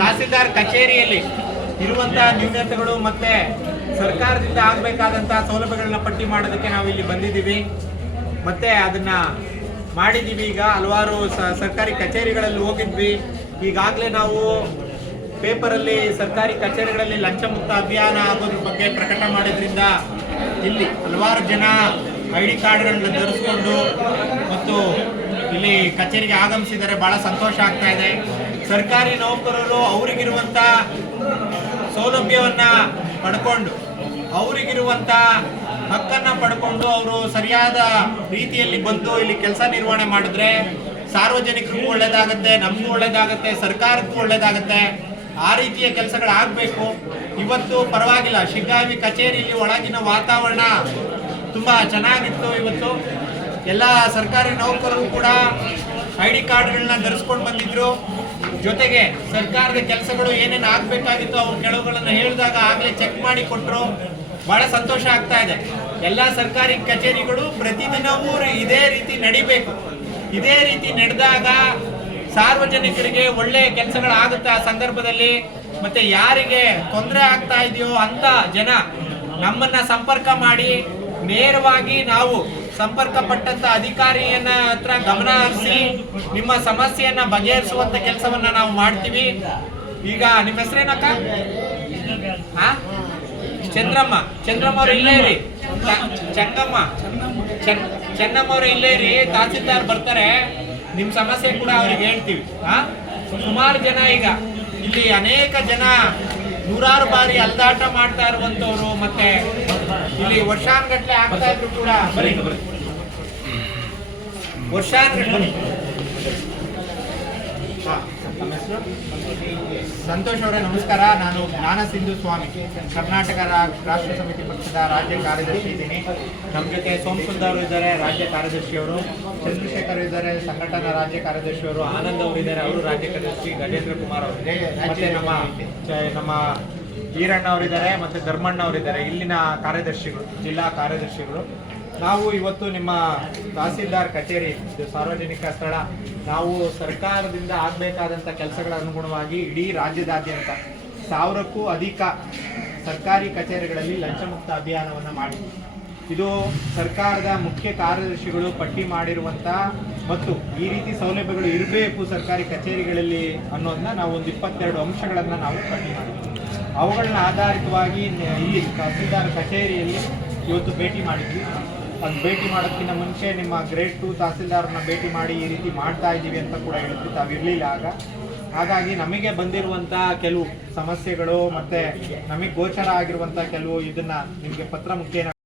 ತಹಸೀಲ್ದಾರ್ ಕಚೇರಿಯಲ್ಲಿ ಇರುವಂತಹ ನ್ಯೂನತೆಗಳು ಮತ್ತೆ ಸರ್ಕಾರದಿಂದ ಆಗಬೇಕಾದಂತಹ ಸೌಲಭ್ಯಗಳನ್ನ ಪಟ್ಟಿ ಮಾಡೋದಕ್ಕೆ ನಾವು ಇಲ್ಲಿ ಬಂದಿದ್ದೀವಿ. ಮತ್ತೆ ಅದನ್ನ ಮಾಡಿದ್ದೀವಿ. ಈಗ ಹಲವಾರು ಸರ್ಕಾರಿ ಕಚೇರಿಗಳಲ್ಲಿ ಹೋಗಿದ್ವಿ. ಈಗಾಗಲೇ ನಾವು ಪೇಪರಲ್ಲಿ ಸರ್ಕಾರಿ ಕಚೇರಿಗಳಲ್ಲಿ ಲಂಚ ಮುಕ್ತ ಅಭಿಯಾನ ಆಗೋದ್ರ ಬಗ್ಗೆ ಪ್ರಕಟ ಮಾಡಿದ್ರಿಂದ ಇಲ್ಲಿ ಹಲವಾರು ಜನ ID ಕಾರ್ಡ್ಗಳನ್ನ ಧರಿಸ್ಕೊಂಡು ಮತ್ತು ಇಲ್ಲಿ ಕಚೇರಿಗೆ ಆಗಮಿಸಿದರೆ ಬಹಳ ಸಂತೋಷ ಆಗ್ತಾ ಇದೆ. ಸರ್ಕಾರಿ ನೌಕರರು ಅವರಿಗಿರುವಂತ ಸೌಲಭ್ಯವನ್ನ ಪಡ್ಕೊಂಡು ಅವರಿಗಿರುವಂತ ಹಕ್ಕನ್ನ ಪಡ್ಕೊಂಡು ಅವರು ಸರಿಯಾದ ರೀತಿಯಲ್ಲಿ ಬಂದು ಇಲ್ಲಿ ಕೆಲಸ ನಿರ್ವಹಣೆ ಮಾಡಿದ್ರೆ ಸಾರ್ವಜನಿಕರಿಗೂ ಒಳ್ಳೇದಾಗತ್ತೆ, ನಮಗೂ ಒಳ್ಳೇದಾಗತ್ತೆ, ಸರ್ಕಾರಕ್ಕೂ ಒಳ್ಳೇದಾಗತ್ತೆ. ಆ ರೀತಿಯ ಕೆಲಸಗಳಾಗಬೇಕು. ಇವತ್ತು ಪರವಾಗಿಲ್ಲ, ಶಿಗ್ಗಾವಿ ಕಚೇರಿಯಲ್ಲಿ ಒಳಗಿನ ವಾತಾವರಣ ತುಂಬ ಚೆನ್ನಾಗಿತ್ತು. ಇವತ್ತು ಎಲ್ಲ ಸರ್ಕಾರಿ ನೌಕರರು ಕೂಡ ID ಕಾರ್ಡ್ಗಳನ್ನ ಧರಿಸ್ಕೊಂಡು ಬಂದಿದ್ರು. ಜೊತೆಗೆ ಸರ್ಕಾರದ ಕೆಲಸಗಳು ಏನೇನು ಆಗಬೇಕಾಗಿತ್ತು ಅವ್ರ ಕೆಲವುಗಳನ್ನು ಹೇಳಿದಾಗ ಆಗಲೇ ಚೆಕ್ ಮಾಡಿ ಕೊಟ್ಟರು. ಬಹಳ ಸಂತೋಷ ಆಗ್ತಾ ಇದೆ. ಎಲ್ಲ ಸರ್ಕಾರಿ ಕಚೇರಿಗಳು ಪ್ರತಿದಿನವೂ ಇದೇ ರೀತಿ ನಡಿಬೇಕು. ಇದೇ ರೀತಿ ನಡೆದಾಗ ಸಾರ್ವಜನಿಕರಿಗೆ ಒಳ್ಳೆ ಕೆಲಸಗಳಾಗುತ್ತೆ. ಆ ಸಂದರ್ಭದಲ್ಲಿ ಮತ್ತೆ ಯಾರಿಗೆ ತೊಂದರೆ ಆಗ್ತಾ ಇದೆಯೋ ಅಂತ ಜನ ನಮ್ಮನ್ನ ಸಂಪರ್ಕ ಮಾಡಿ ನೇರವಾಗಿ ನಾವು ಸಂಪರ್ಕಪಟ್ಟಂತ ಅಧಿಕಾರಿಯನ್ನ ಹತ್ರ ಗಮನ ಹರಿಸಿ ನಿಮ್ಮ ಸಮಸ್ಯೆಯನ್ನ ಬಗೆಹರಿಸುವಂತ ಕೆಲಸವನ್ನ ನಾವು ಮಾಡ್ತೀವಿ. ಈಗ ನಿಮ್ಮ ಹೆಸರೇನಕ್ಕ? ಚಂದ್ರಮ್ಮ. ಚಂದ್ರಮ್ಮ ಅವ್ರು ಇಲ್ಲೇ ಇರಿ. ಚೆನ್ನಮ್ಮ ಅವ್ರು ಇಲ್ಲೇ ಇರಿ. ತಹಸೀಲ್ದಾರ್ ಬರ್ತಾರೆ, ನಿಮ್ ಸಮಸ್ಯೆ ಕೂಡ ಅವ್ರಿಗೆ ಹೇಳ್ತೀವಿ. ಸುಮಾರು ಜನ ಈಗ ಇಲ್ಲಿ ಅನೇಕ ಜನ ನೂರಾರು ಬಾರಿ ಅಲ್ದಾಟ ಮಾಡ್ತಾ ಇರುವಂತವ್ರು ಮತ್ತೆ ಇಲ್ಲಿ ವರ್ಷಾನುಗಟ್ಲೆ ಆಗ್ತಾ ಇದ್ರು ಕೂಡ ವರ್ಷಾನುಗಟ್ಲೆ. ಸಂತೋಷ್ ಅವರೇ ನಮಸ್ಕಾರ. ನಾನು ಜ್ಞಾನ ಸಿಂಧು ಸ್ವಾಮಿ, ಕರ್ನಾಟಕ ರಾಷ್ಟ್ರ ಸಮಿತಿ ಪಕ್ಷದ ರಾಜ್ಯ ಕಾರ್ಯದರ್ಶಿ ಇದ್ದೀನಿ. ನಮ್ಮ ಜೊತೆ ಸೋಮಸುಂದರ್ ಇದ್ದಾರೆ, ರಾಜ್ಯ ಕಾರ್ಯದರ್ಶಿಯವರು. ಚಂದ್ರಶೇಖರ್ ಇದ್ದಾರೆ, ಸಂಘಟನಾ ರಾಜ್ಯ ಕಾರ್ಯದರ್ಶಿಯವರು. ಆನಂದ್ ಅವರು ಇದ್ದಾರೆ, ಅವರು ರಾಜ್ಯ ಕಾರ್ಯದರ್ಶಿ. ಗಜೇಂದ್ರ ಕುಮಾರ್ ಅವರು ಮತ್ತೆ ನಮ್ಮ ಈರಣ್ಣ ಅವರಿದ್ದಾರೆ, ಮತ್ತೆ ಧರ್ಮಣ್ಣ ಅವರಿದ್ದಾರೆ, ಇಲ್ಲಿನ ಕಾರ್ಯದರ್ಶಿಗಳು, ಜಿಲ್ಲಾ ಕಾರ್ಯದರ್ಶಿಗಳು. ನಾವು ಇವತ್ತು ನಿಮ್ಮ ತಹಸೀಲ್ದಾರ್ ಕಚೇರಿ, ಸಾರ್ವಜನಿಕ ಸ್ಥಳ, ನಾವು ಸರ್ಕಾರದಿಂದ ಆಗಬೇಕಾದಂಥ ಕೆಲಸಗಳ ಅನುಗುಣವಾಗಿ ಇಡೀ ರಾಜ್ಯದಾದ್ಯಂತ 1000ಕ್ಕೂ ಅಧಿಕ ಸರ್ಕಾರಿ ಕಚೇರಿಗಳಲ್ಲಿ ಲಂಚಮುಕ್ತ ಅಭಿಯಾನವನ್ನು ಮಾಡಿದ್ವಿ. ಇದು ಸರ್ಕಾರದ ಮುಖ್ಯ ಕಾರ್ಯದರ್ಶಿಗಳು ಪಟ್ಟಿ ಮಾಡಿರುವಂಥ ಮತ್ತು ಈ ರೀತಿ ಸೌಲಭ್ಯಗಳು ಇರಬೇಕು ಸರ್ಕಾರಿ ಕಚೇರಿಗಳಲ್ಲಿ ಅನ್ನೋದನ್ನ ನಾವು ಒಂದು 22 ಅಂಶಗಳನ್ನು ನಾವು ಪಟ್ಟಿ ಮಾಡಿದ್ವಿ. ಅವುಗಳನ್ನ ಆಧಾರಿತವಾಗಿ ಇಲ್ಲಿ ತಹಸೀಲ್ದಾರ್ ಕಚೇರಿಯಲ್ಲಿ ಇವತ್ತು ಭೇಟಿ ಮಾಡಿದ್ವಿ. ಅದು ಭೇಟಿ ಮಾಡೋದಕ್ಕಿಂತ ಮುಂಚೆ ನಿಮ್ಮ ಗ್ರೇಡ್ 2 ತಹಸೀಲ್ದಾರ್ನ ಭೇಟಿ ಮಾಡಿ ಈ ರೀತಿ ಮಾಡ್ತಾ ಇದ್ದೀವಿ ಅಂತ ಕೂಡ ಹೇಳಿದ್ವಿ. ತಾವಿರಲಿಲ್ಲ ಹಾಗಾಗಿ ನಮಗೆ ಬಂದಿರುವಂಥ ಕೆಲವು ಸಮಸ್ಯೆಗಳು ಮತ್ತು ನಮಗೆ ಗೋಚರ ಆಗಿರುವಂಥ ಕೆಲವು ಇದನ್ನು ನಿಮಗೆ ಪತ್ರ ಮುಖೇನ